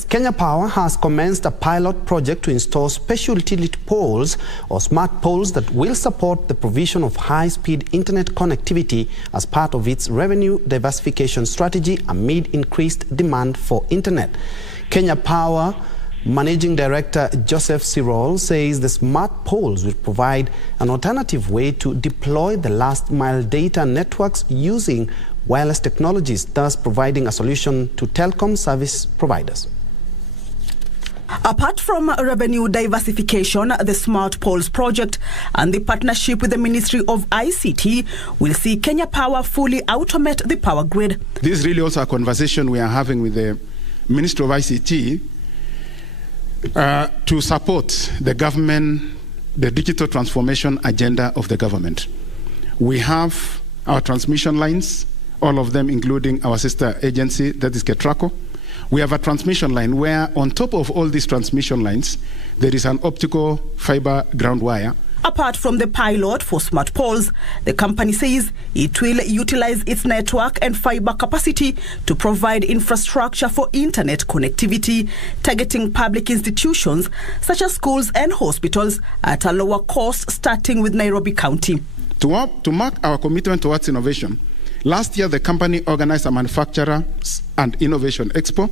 Kenya Power has commenced a pilot project to install special utility poles or smart poles that will support the provision of high-speed internet connectivity as part of its revenue diversification strategy amid increased demand for internet. Kenya Power Managing Director Joseph Siror says the smart poles will provide an alternative way to deploy the last-mile data networks using wireless technologies, thus providing a solution to telecom service providers. Apart from revenue diversification, the Smart Poles project and the partnership with the Ministry of ICT will see Kenya Power fully automate the power grid. This is really also a conversation we are having with the Ministry of ICT to support the government, the digital transformation agenda of the government. We have our transmission lines, all of them including our sister agency, that is Ketraco. We have a transmission line where on top of all these transmission lines, there is an optical fiber ground wire. Apart from the pilot for smart poles, the company says it will utilize its network and fiber capacity to provide infrastructure for internet connectivity, targeting public institutions such as schools and hospitals at a lower cost, starting with Nairobi County. To mark our commitment towards innovation, last year the company organized a manufacturers and innovation expo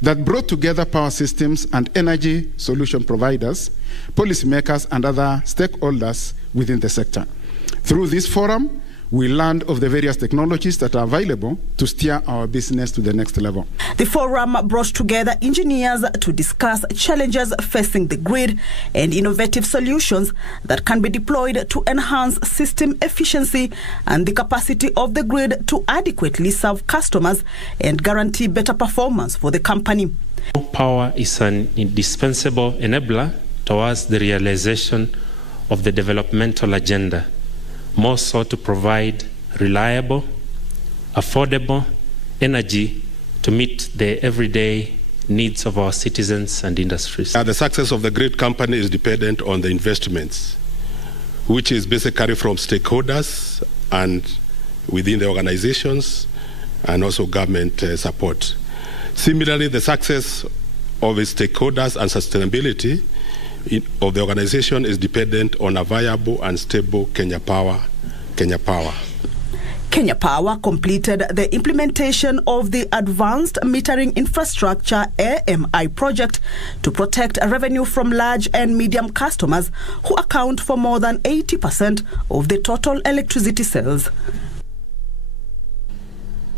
that brought together power systems and energy solution providers, policymakers and other stakeholders within the sector. Through this forum, we learned of the various technologies that are available to steer our business to the next level. The forum brought together engineers to discuss challenges facing the grid and innovative solutions that can be deployed to enhance system efficiency and the capacity of the grid to adequately serve customers and guarantee better performance for the company. Power is an indispensable enabler towards the realization of the developmental agenda, more so to provide reliable, affordable energy to meet the everyday needs of our citizens and industries. The success of the grid company is dependent on the investments, which is basically from stakeholders and within the organizations and also government support. Similarly, the success of its stakeholders and sustainability of the organization is dependent on a viable and stable Kenya Power. Kenya Power completed the implementation of the Advanced Metering Infrastructure AMI project to protect revenue from large and medium customers who account for more than 80% of the total electricity sales.